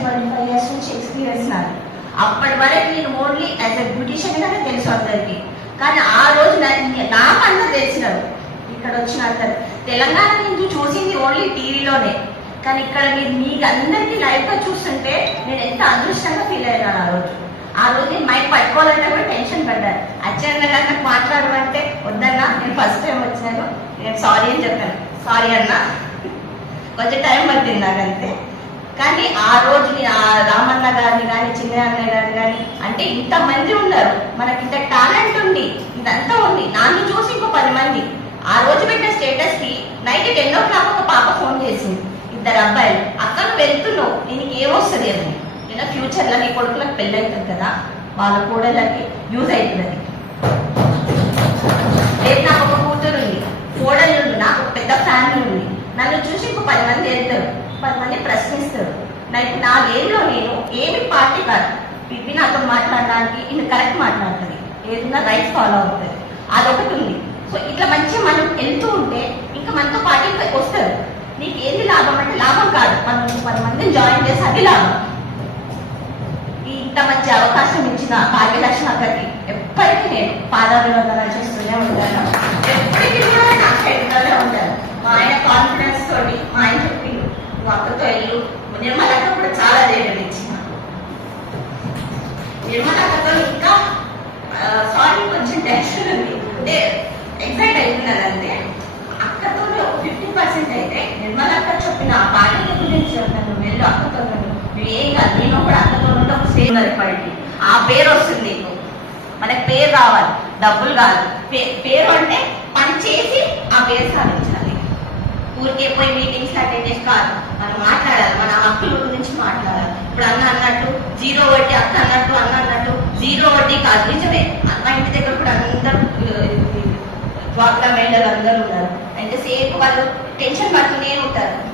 Twenty five years నుంచి experience నాది. అప్పటి వరకు నేను ఓన్లీ యాజ్ ఎ బ్యూటిషియన్ గానే తెలుసు అందరికి. కానీ ఆ రోజు నా- నాకంతా తెలిసినారు ఇక్కడ వచ్చిన అందరు తెలంగాణ నుంచి చూసింది ఓన్లీ టీవీలోనే కానీ ఇక్కడ మీరు మీకు అందరికీ లైఫ్గా చూస్తుంటే నేను ఎంత అదృష్టంగా ఫీల్ అయ్యాను ఆ రోజు. ఆ రోజు నేను మైక్ పట్టుకోవాలంటే కూడా టెన్షన్ పడ్డాను. అచ్చన్న గారు నాకు మాట్లాడమంటే వద్దన్నా నేను ఫస్ట్ టైం వచ్చాను నేను సారీ అని చెప్పాను. సారీ అన్నా. కొంచెం టైం పట్టింది నాకు అంతే కానీ ఆ రోజు ఆ రామన్న గారిని కానీ చిన్న గారిని కానీ అంటే ఇంతమంది ఉన్నారు. మనకి ఇంత టాలెంట్ ఉంది ఇదంతా ఉంది. నన్ను చూసి ఇంకో పది మంది. ఆ రోజు పెట్టిన స్టేటస్కి నైట్ టెన్ ఓ క్లాక్ ఒక పాప ఫోన్ చేసింది. ఇద్దరు అబ్బాయిలు అక్క వెళ్తున్నావు దీనికి ఏమొస్తుంది అని. నేను ఫ్యూచర్లో నీ కొడుకులకు పెళ్ళి అవుతుంది కదా. వాళ్ళ కూడలకి యూజ్ అవుతుంది లేదు నాకు ఒక కూతురు ఉంది కోడలు ఉంది నాకు ఒక పెద్ద ఫ్యామిలీ ఉంది నన్ను చూసి ఇంకో పది మంది వెళ్తారు పది మంది ప్రశ్నిస్తారు నాకు నాలుగేళ్ళలో నేను? ఏమి పార్టీ కాదు. పిప్పి నాతో మాట్లాడడానికి ఇది కరెక్ట్ మాట్లాడుతుంది. ఏదన్నా రైట్ ఫాలో అవుతుంది. అదొకటి ఉంది. సో ఇట్లా మంచిగా మనం వెళ్తూ ఉంటే ఇంకా మనతో పార్టీ వస్తారు. నీకు ఏది లాభం? అంటే లాభం కాదు. మనం పది మందిని జాయిన్ చేసి అది లాభం. ఇంత మంచి అవకాశం ఇచ్చిన భాగ్యలక్ష్మి అక్కడికి ఎప్పటికీ నేను పాదాభివందనాలు చేస్తూనే ఉంటాను. ఎప్పటికీ కూడా నా సైడ్లోనే ఉంటాను మా ఆయన కాన్ఫిడెన్స్ తోటి మా ఆయన చెప్పిండు నువ్వు అక్కతో వెళ్ళు నిర్మలక్క కూడా చాలా ధైర్యం ఇచ్చిన నిర్మలక్కతో ఇంకా సారీ కొంచెం టెన్షన్ ఉంది. అంటే ఎగ్జైట్ అవుతున్నాను అంతే. అక్కతో ఫిఫ్టీ పర్సెంట్ అయితే నిర్మలక్క చెప్పిన ఆ పాటల గురించి చెప్తాను వెళ్ళు అక్కతో నువ్వు ఏం కాదు నేను కూడా అక్కతో ఉంటే ఒక సేమ్ పార్టీ ఆ పేరు వస్తుంది నీకు. మనకి పేరు రావాలి. డబ్బులు కాదు. పే- పేరు అంటే పని చేసి ఆ పేరు సాధించాలి. ఊరికే పోయి మీటింగ్స్ అటెండ్ చేసి కాదు. మనం మాట్లాడాలి. మన హక్కుల గురించి మాట్లాడాలి. ఇప్పుడు అన్న అన్నట్టు జీరో వడ్డీ అక్క అన్నట్టు అన్న అన్నట్టు జీరో వడ్డీ కాదు. నిజమే. అన్న ఇంటి దగ్గర కూడా అందరూ డ్వాక్లా మహిళలు అందరూ ఉన్నారు. ఎంతసేపు వాళ్ళు టెన్షన్ పడుతూనే ఉంటారు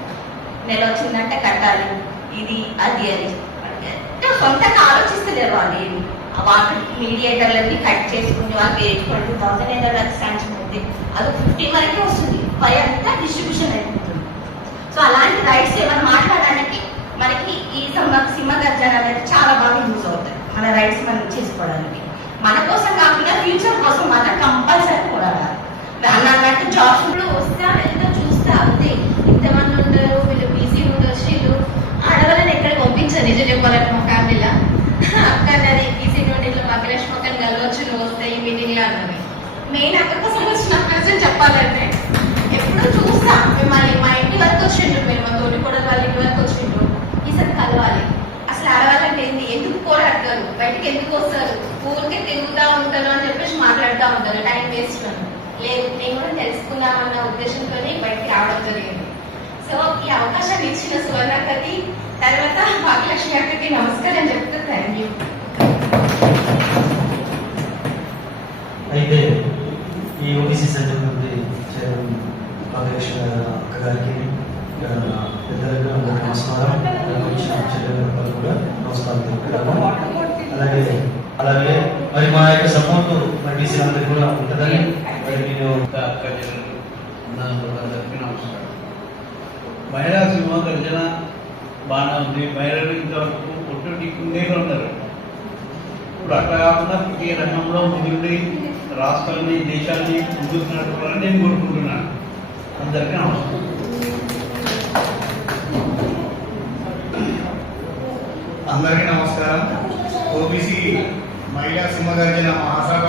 నెల వచ్చిందంటే కట్టాలి. ఇది అది అది. సొంతంగా ఆలోచిస్తలేరు వాళ్ళు ఏమి. ఆ వాటర్ మీడియేటర్లన్నీ కట్ చేసుకుని వాళ్ళకి ఎయిట్ ట్వంటీ థౌసండ్ ఏదో శాంక్షన్ ఉంది అది ఫిఫ్టీ వరకే వస్తుంది. పై డిస్ట్రిబ్యూషన్ అయిపోతుంది. సో అలాంటి రైట్స్ ఏమైనా మాట్లాడడానికి మనకి ఈ సమ్మ సింహ గర్జన అనేది చాలా బాగా యూజ్ అవుతాయి. మన రైట్స్ మనం చేసుకోవడానికి. మన కోసం కాకుండా ఫ్యూచర్ కోసం మనం కంపల్సరీ పోరాడాలి అన్న అన్నట్టు జాబ్స్ ఇప్పుడు వస్తా వెళ్తా చూస్తా అంతే ఇంతమంది ఉంటారు వీళ్ళు బీసీ ఉంటారు వీళ్ళు ఆడవాళ్ళని ఎక్కడికి పంపించారు నిజం చెప్పాలంటే మా ఫ్యామిలీలో అక్క అన్నది బీసీ నుండి ఇట్లా పక్కలేసి పక్కన కలవచ్చు నువ్వు వస్తే ఈ మీటింగ్లో అన్నది మెయిన్ అక్క కోసం వచ్చిన పర్సన్ చెప్పాలంటే ఎప్పుడు చూస్తా మిమ్మల్ని మా ఇంటి వరకు వచ్చిండ్రు మీరు మా తోటి కూడా వాళ్ళ ఇంటి వరకు వచ్చిండ్రు ఈసారి కలవాలి అసలు ఆడవాళ్ళంటే ఏంది ఎందుకు పోరాడతారు బయటికి ఎందుకు వస్తారు ఊరికే తిరుగుతా ఉంటారు అని చెప్పేసి మాట్లాడుతూ ఉంటారు టైం వేస్ట్ అని లేదు నేను కూడా తెలుసుకుందామన్న ఉద్దేశంతో బయటికి రావడం జరిగింది సో ఈ అవకాశాన్ని ఇచ్చిన సువర్ణకతి తర్వాత భాగ్యలక్ష్మి అక్కకి నమస్కారం చెప్తూ థ్యాంక్ యూ అయితే ఈ ఓబీసీ సెంటర్ నుండి చైర్మన్ భాగ్యలక్ష్మి అక్క గారికి ఇక్కడ పెద్దలకు అందరికీ నమస్కారం ఇక్కడ వచ్చిన చెల్లెలకు కూడా నమస్కారం తెలుపుతున్నాము అలాగే అలాగే మరి మా యొక్క సపోర్ట్ మరి బీసీ అందరికీ కూడా ఉంటుందని మరి నేను అందరికీ నమస్కారం. మహిళా సింహ గర్జన బాగా ఉంది. మహిళలు ఇంతవరకు ఒట్టు కుందేలు ఉన్నారు ఇప్పుడు అట్లా కాకుండా ప్రతి రంగంలో ముందుండి రాష్ట్రాన్ని దేశాన్ని ముందుకు నడపాలని నేను కోరుకుంటున్నాను. అందరికీ నమస్కారం. అందరికీ నమస్కారం. ఓబీసీ మహిళా సింహగర్జన మహాసభ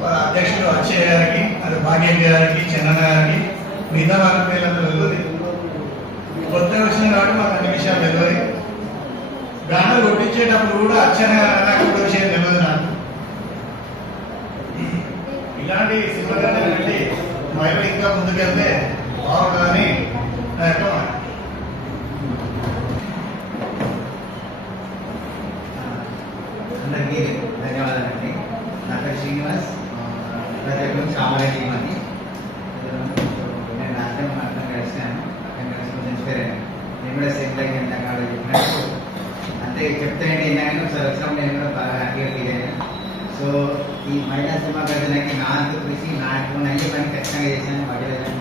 వారి అధ్యక్షుడు అచ్చయ్య గారికి అది భాగ్యం గారికి చందన గారికి మిగతా వారి పేర్లందరూ వెళ్ళదు కొత్త విషయం కాబట్టి మాకు అన్ని విషయాలు తెలియదు బ్యానర్ కొట్టించేటప్పుడు కూడా అచ్చన నాకు కూడా విషయం తెలియదు నాకు. ఇలాంటి సింహగర్జన పెట్టి మహిళలు ఇంకా ముందుకెళ్తే బాగుంటుందని నా యొక్క మాట. అందరికీ ధన్యవాదాలండి నా పేరు శ్రీనివాస్ ప్రజలు కామారెడ్డి అని నేను నాట్యం అర్థం కలిసాను అర్థం కలిసి కొంచెం ఇన్స్పైర్ అయ్యాను. నేను కూడా సేమ్ లైక్ ఎంత కాదు చెప్పినట్టు. అంటే చెప్తే ఏంటంటే ఒకసారి వచ్చినప్పుడు నేను కూడా బాగా హ్యాపీగా ఫీల్ అయ్యాను. సో ఈ మహిళా సినిమా ప్రజలకి నా అంతు కృషి నా యొక్క పని ఖచ్చితంగా చేశాను. వాటి